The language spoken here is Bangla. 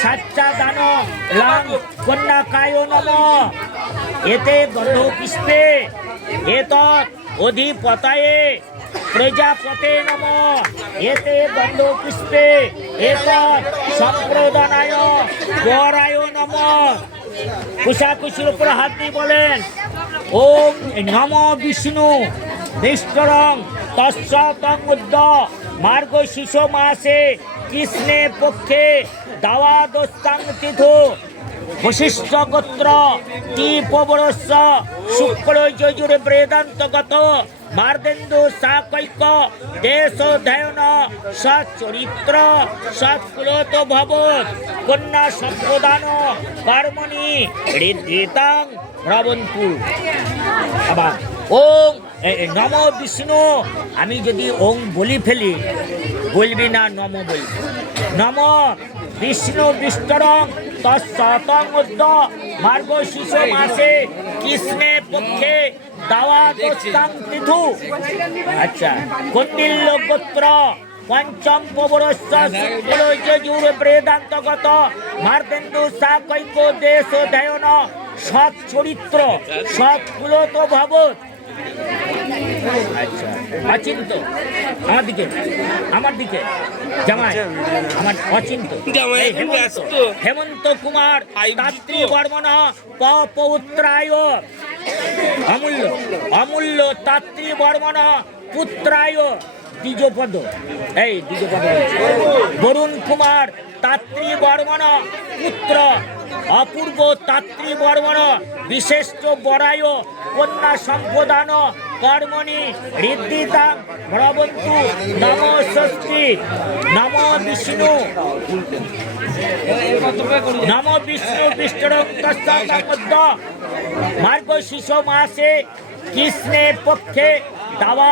সাচ্চা দান লাং কন্যাকায় নমঃ। এতে গন্ধপুষ্পে এতৎ অধিপতয়ে প্রজাপতে নমঃ। এতে গন্ধপুষ্পে এতৎ সম্প্রদানায় বরায় নমঃ। কুশাকুশির উপর হাত দিয়ে বলেন ওম নমো বিষ্ণু বিষ্টরং তৎসতং উদ্য মার্গশীর্ষ মাসে কৃষ্ণে পক্ষে দাওয়াদস্তাং তিথো বশিষ্ঠ গোত্র তীপবরস্য শুক্ল যজুর বেদান্তগত মার্দেন্দু সাকৈক দেশোধয়ন সচ্চরিত্র সৎকুলত ভবৎ কন্যা সম্প্রদান কর্মণি ঋদ্ধিতাং ভবন্তু। আবার ওম নমো বিষ্ণু, আমি যদি ওং বলি ফেলি বলবি না নম বলবি। নম বিষ্ণু বিষ্টরং তৎসতং উদ্য মার্গশীর্ষ মাসে কৃষ্ণে পক্ষে দাওয়াদস্তাং তিথু। আচ্ছা, কন্দিল্য গোত্র পঞ্চম পবরস্য শুক্ল যজুর বেদান্তগত মার্দেন্দু সাকৈক দেশোধয়ন সৎ চরিত্র সৎকুলত ভবৎ। আচ্ছা, অচিন্ত আমার দিকে জামাই আমার অচিন্ত হেমন্ত কুমার তাত্রী বর্মণ পৌত্রায় অমূল্য তাত্রী বর্মণ পুত্রায় দ্বিজপদ। এই দ্বিজপদ বরুণ কুমার তাত্রী বর্মণ পুত্র অপূর্ব তাত্রী বর্মণ বিশেষ্ট বরায় কন্যা সম্প্রদান কর্মণি ঋদ্ধিতাং ভবন্তু। নম ষষ্ঠী নম বিষ্ণু বিষ্ণুরং তৎসতং উদ্য মার্গশীর্ষ মাসে কৃষ্ণে পক্ষে দাওয়া